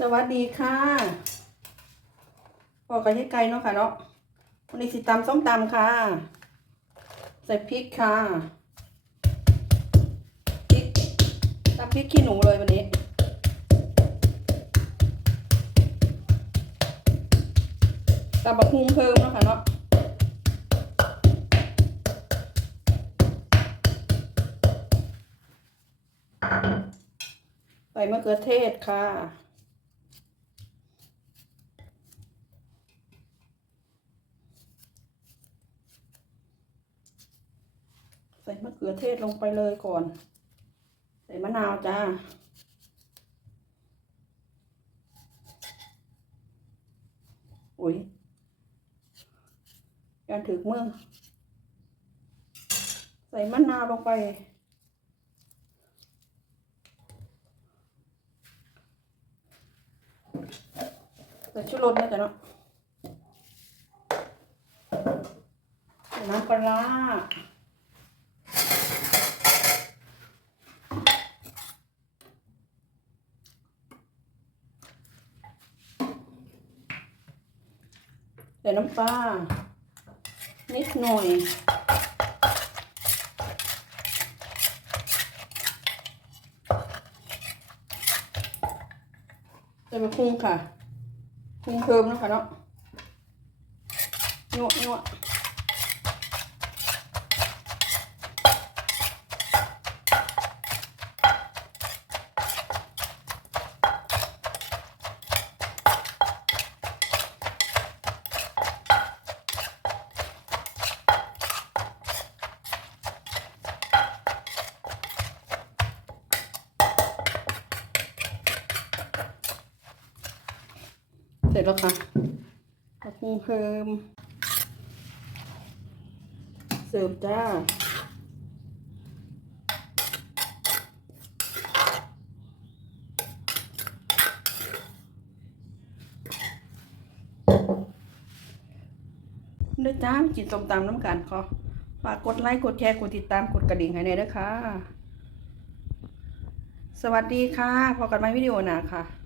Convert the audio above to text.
สวัสดีค่ะพอกันยี่ไกลเนาะค่ะเนาะวันนี้สิตำส้มตำค่ะ ใส่พริกค่ะพริกตำพริกขี้หนูเลยวันนี้ตำบักฮุงเพิ่มเนาะค่ะเนาะใส่มะเขือเทศค่ะ ใส่มะเขือเทศลงไปเลยก่อน ใส่มะนาวจ้า อุ้ยการถึกมือ ใส่มะนาวลงไป ใส่ชูรสนะจ๊ะเนาะใส่น้ำปลา ร้าใส่น้ำปลานิดหน่อยใส่ไปปรุงค่ะ คุ้งเพิ่มนะคะเนาะนัวนัว เสร็จแล้วค่ะปรุงเพิ่มเสิร์ฟจ้าเด้อจ้ากินส้มตำน้ำกันขอฝากกดไลค์ กดแชร์ กดติดตาม กดกระดิ่งให้หน่อยด้วยค่ะ สวัสดีค่ะพอกันไหมวิดีโอหนาค่ะ